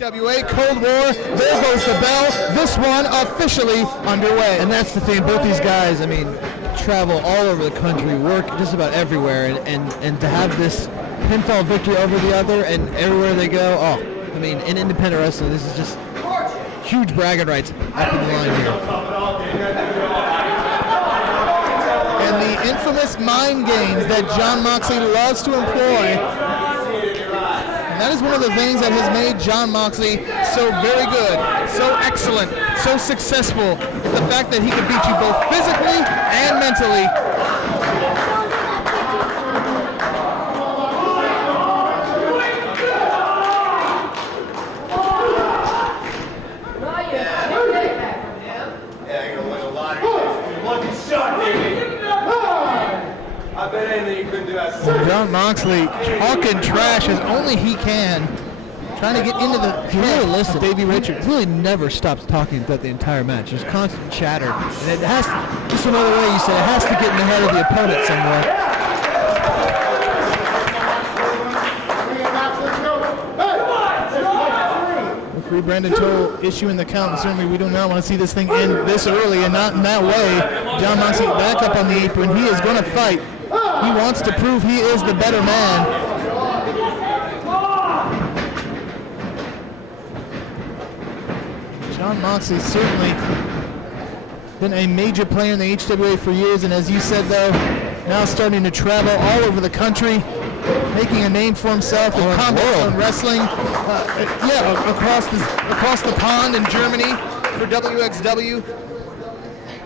HWA Cold War, there goes the bell. This one officially underway. And that's the thing, both these guys, I mean, travel all over the country, work just about everywhere, and to have this pinfall victory over the other and everywhere they go, I mean, in independent wrestling, this is just huge bragging rights up in the line here. And the infamous mind games that Jon Moxley loves to employ. That is one of the things that has made Jon Moxley so very good, so excellent, so successful. The fact that he can beat you both physically and mentally. Jon Moxley talking trash as only he can, trying to get into the head of Davey Richards. He really never stops talking throughout the entire match. Just constant chatter. And it has to, just another way you said, it has to get in the head of the opponent somewhat. Referee Brandon Toll issuing the count, and certainly we do not want to see this thing end this early and not in that way. Jon Moxley back up on the apron. He is going to fight. He wants to prove he is the better man. Jon Moxley certainly been a major player in the HWA for years, and as you said though, now starting to travel all over the country, making a name for himself in combat and wrestling. Across the pond in Germany for WXW.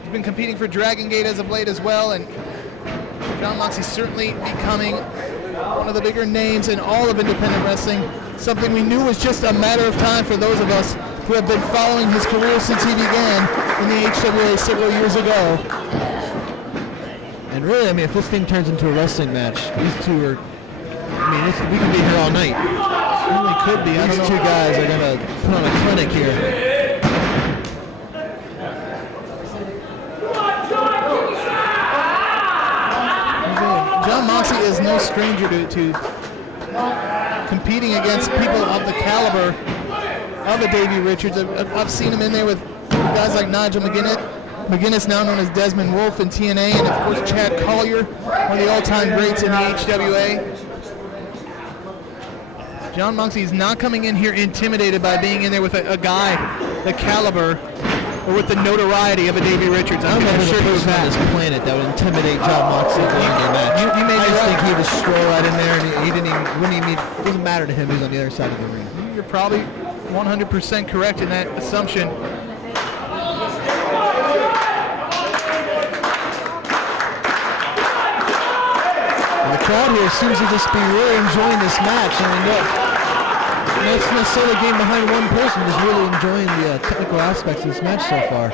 He's been competing for Dragon Gate as of late as well, and Jon Moxley certainly becoming one of the bigger names in all of independent wrestling, something we knew was just a matter of time for those of us who have been following his career since he began in the HWA several years ago. And really, I mean, if this thing turns into a wrestling match, these two are, I mean, we could be here all night. Really could be. These two guys are going to put on a clinic here. Jon Moxley is no stranger to competing against people of the caliber of a Davey Richards. I've seen him in there with guys like Nigel McGuinness, now known as Desmond Wolfe in TNA, and of course Chad Collier, one of the all-time greats in the HWA. Jon Moxley is not coming in here intimidated by being in there with a guy the caliber or with the notoriety of a Davey Richards. I'm not sure who's on this planet that would intimidate Jon Moxley during their match. You may I just right. think he would stroll right in there, and it doesn't matter to him who's on the other side of the ring. You're probably 100% correct in that assumption. And the crowd here seems to just be really enjoying this match. I mean, it's necessarily a game behind one person, just really enjoying the technical aspects of this match so far.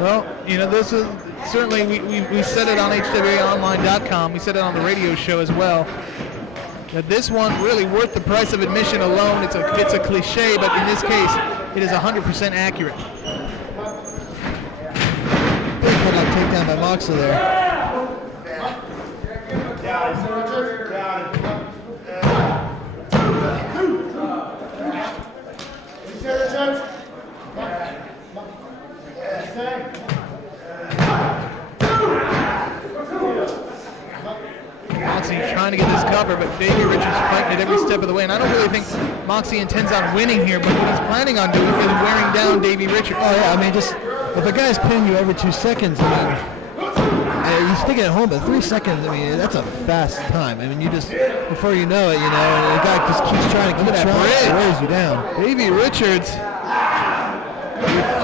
Well, you know, this is certainly, we said it on HWAonline.com, we said it on the radio show as well, that this one really worth the price of admission alone. It's a cliche, but in this case, it is 100% accurate. Big headlock takedown by Moxley there. Moxley trying to get this cover, but Davey Richards fighting it every step of the way. And I don't really think Moxley intends on winning here, but what he's planning on doing is wearing down Davey Richards. Oh yeah, I mean, just if a guy's pinning you every 2 seconds, I mean, he's thinking at home, but 3 seconds, I mean, that's a fast time. I mean, you just, before you know it, you know, and the guy just keeps trying to wears you down. Davey Richards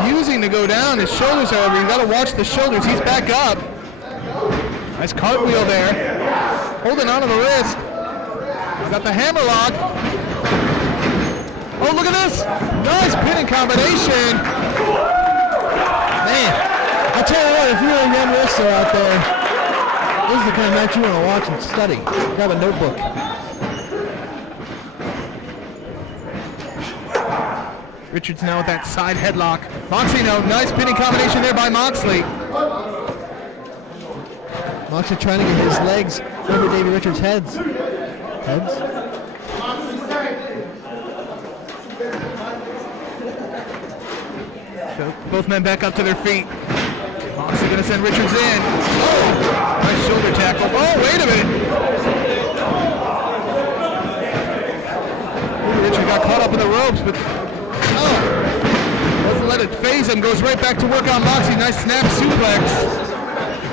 refusing to go down. His shoulders, however, you got to watch the shoulders. He's back up. Nice cartwheel there. Holding on to the wrist. He's got the hammer lock. Oh, look at this. Nice pinning combination. Man, I tell you what, if you're a young wrestler out there, this is the kind of match you want to watch and study. Grab a notebook. Richards now with that side headlock. Moxley now, nice pinning combination there by Moxley. Moxley trying to get his legs over Davey Richards' heads. So both men back up to their feet. Moxley gonna send Richards in. Oh, nice shoulder tackle. Oh, wait a minute. Ooh, Richards got caught up in the ropes, but doesn't let it phase him. Goes right back to work on Moxley. Nice snap suplex.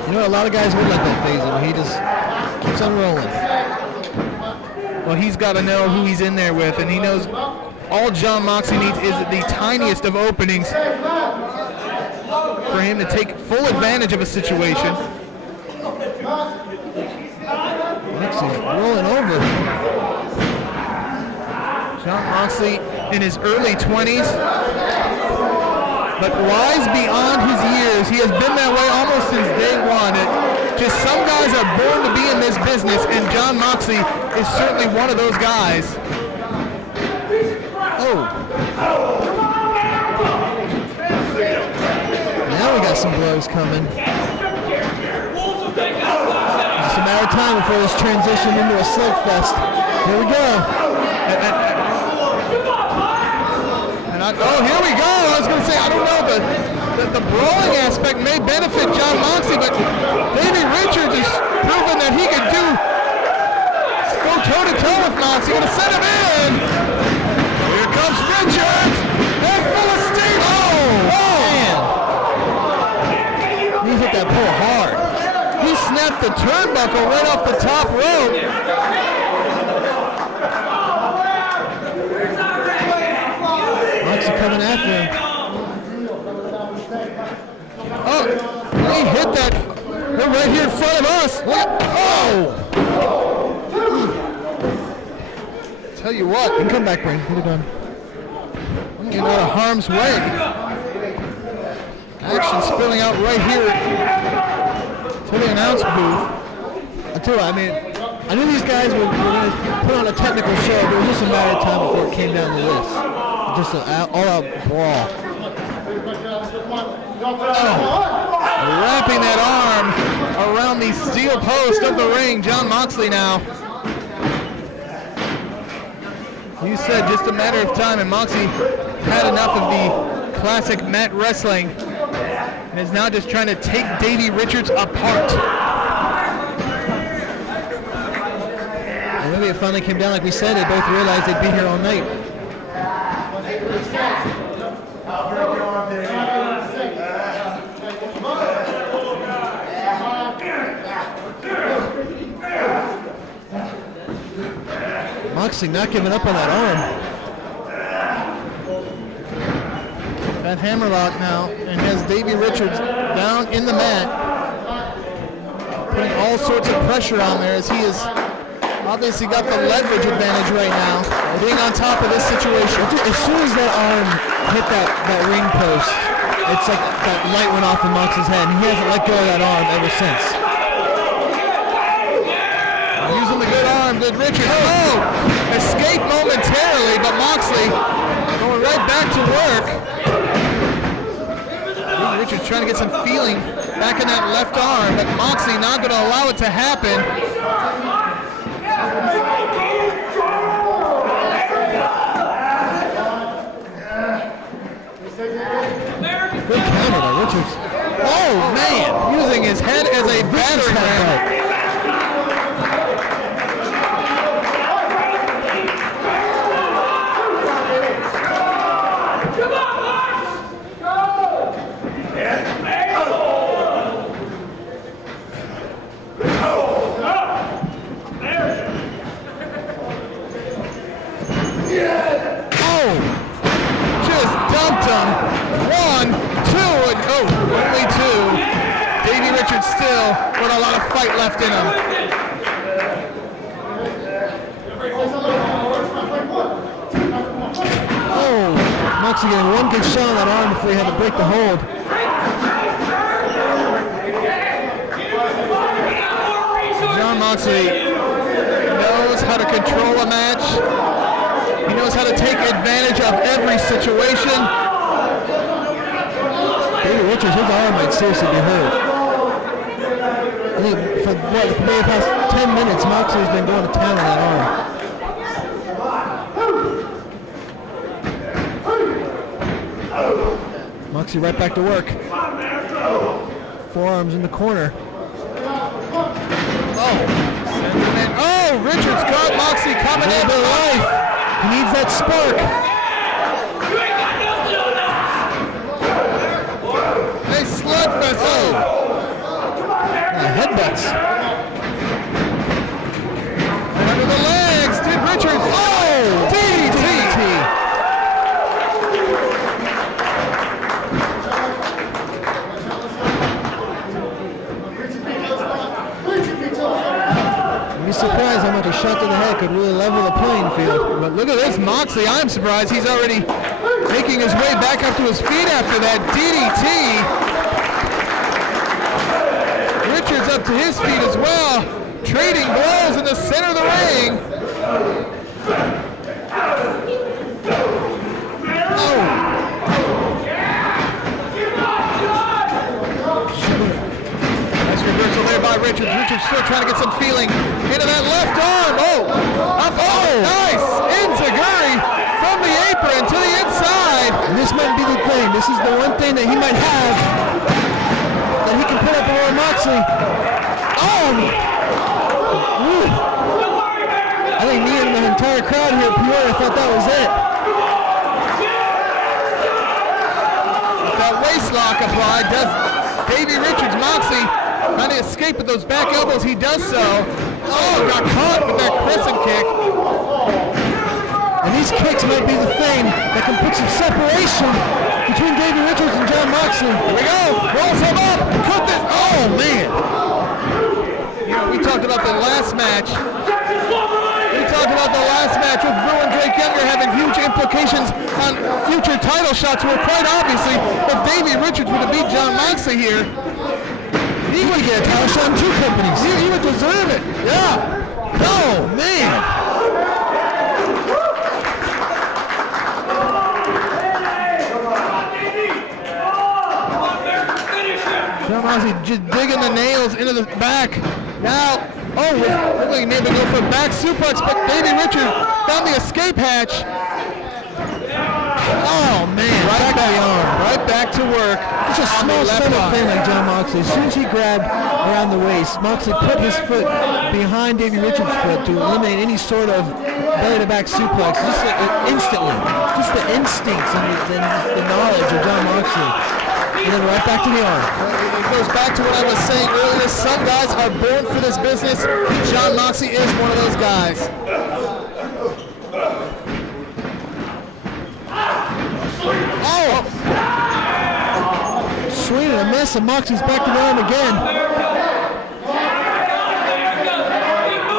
You know, a lot of guys would let that phase him. He just keeps on rolling. Well, he's got to know who he's in there with, and he knows all Jon Moxley needs is the tiniest of openings for him to take full advantage of a situation. Moxley rolling over. Jon Moxley in his early 20s, but wise beyond his years. He has been that way almost since day one. Just some guys are born to be in this business, and Jon Moxley is certainly one of those guys. Oh. Now we got some blows coming. Just a matter of time before this transition into a slugfest. Here we go. Oh, here we go. I was going to say, I don't know, the brawling aspect may benefit Jon Moxley, but Davey Richards has proven that he can go toe-to-toe with Moxley. Going to send him in. Here comes Richards. And full of steam. Oh, man. He hit that pole hard. He snapped the turnbuckle right off the top rope. Moxley coming after him. Oh, he hit that. They're right here in front of us. What? Oh! Tell you what. You can come back, Brain. Get it done. I'm getting out of harm's way. Action spilling out right here to the announce booth. I tell you what, I mean, I knew these guys were going to put on a technical show, but it was just a matter of time before it came down to this. Just an all-out brawl. Oh, wrapping that arm around the steel post of the ring. Jon Moxley now. You said just a matter of time, and Moxley had enough of the classic mat wrestling and is now just trying to take Davey Richards apart. And maybe it finally came down, like we said, they both realized they'd be here all night. Moxley not giving up on that arm. That hammerlock now, and has Davey Richards down in the mat, putting all sorts of pressure on there as he has obviously got the leverage advantage right now, being on top of this situation. As soon as that arm hit that ring post, it's like that light went off in Moxley's head, and he hasn't let go of that arm ever since. Using the good arm, did Richards. Oh! Escape momentarily, but Moxley going right back to work. Richards trying to get some feeling back in that left arm, but Moxley not going to allow it to happen. Good counter by Richards. Oh, man! Using his head as a battering ram. Still with a lot of fight left in him. Oh, Moxley getting one good shot on that arm before he had to break the hold. Jon Moxley knows how to control a match. He knows how to take advantage of every situation. Davey Richards, his arm might seriously be hurt. I think for the past 10 minutes, Moxley's been going to town on that arm. Moxley right back to work. Forearms in the corner. Oh, Richards got Moxley coming in. The life. He needs that spark. Hey, slugfest. Oh. Headbutts. Under the legs. Did Richards. Oh, DDT. You'd be surprised how much a shot to the head could really level the playing field. But look at this Moxley. I'm surprised he's already making his way back up to his feet after that DDT. Richards up to his feet as well. Trading blows in the center of the ring. Nice reversal there by Richards. Richards still trying to get some feeling into that left arm. Nice. Enziguri from the apron to the inside. And this might be the thing. This is the one thing that he might have that he can put up over Moxley. I think me and the entire crowd here at Peoria thought that was it. With that waist lock applied, does Davey Richards. Moxley trying to escape with those back elbows. He does so. Got caught with that crescent kick. And these kicks might be the thing that can put some separation between Davey Richards and Jon Moxley. Here we go. Rolls him up. Could this? Oh, man. You know, we talked about the last match. With Drew and Drake Younger having huge implications on future title shots, where quite obviously, if Davey Richards would have beat Jon Moxley here, he would get a title shot in two companies. He would deserve it. Yeah. Oh, man. Jon Moxley just digging the nails into the back. Now, really need to go for a back suplex, but Davey Richards found the escape hatch. Oh, man. Right back to work. It's a small subtle thing like Jon Moxley. As soon as he grabbed around the waist, Moxley put his foot behind Davey Richards' foot to eliminate any sort of belly-to-back suplex. Just instantly. Just the instincts and the knowledge of Jon Moxley. And then right back to the arm. It goes back to what I was saying earlier. Some guys are born for this business. Jon Moxley is one of those guys. Swing and a miss, and Moxley's back to the arm again.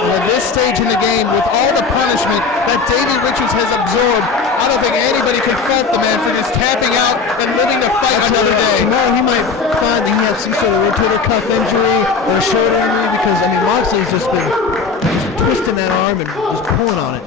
At this stage in the game, with all the punishment that Davey Richards has absorbed, I don't think anybody can fault the man for just tapping out and living to fight another day. Tomorrow he might find that he has some sort of rotator cuff injury or a shoulder injury, because Moxley's just been twisting that arm and just pulling on it.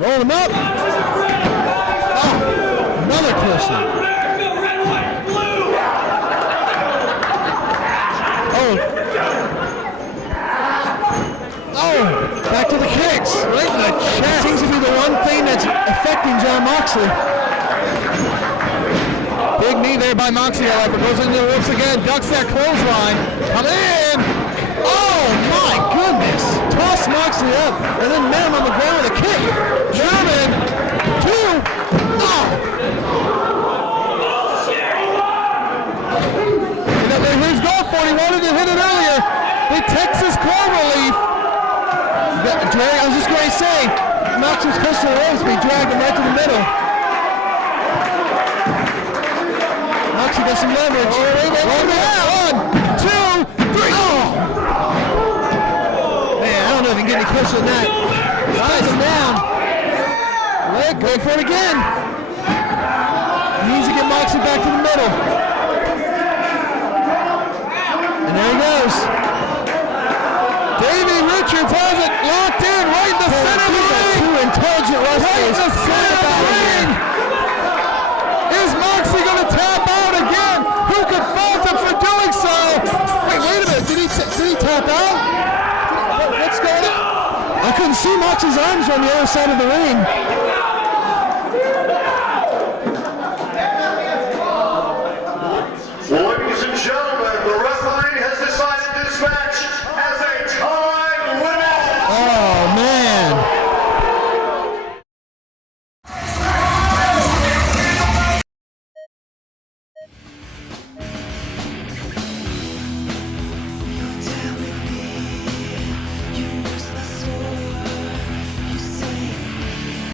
Roll him up. Another closer. Back to the kicks. Right in the chest. That seems to be the one thing that's affecting Jon Moxley. Big knee there by Moxley, however. Goes into the ropes again. Ducks that clothesline. Coming in. Oh my goodness. Toss Moxley up and then met him on the ground with a kick. German. 2. Here's goal for it. He wanted to hit it earlier. The Texas Clover Leaf. I was just going to say, Moxley's close to the ropes, but he dragged him right to the middle. Moxley got some leverage. One, 2, 3. Man, I don't know if he can get any closer than that. Ties him down. Leg, go for it again. He needs to get Moxley back to the middle. And there he goes. Davey Richards has it locked in right in the center of the ring. Two intelligent wrestlers. Right in the center of the ring. Is Moxley going to tap out again? about that? What's going on? I couldn't see Moxley's arms on the other side of the ring.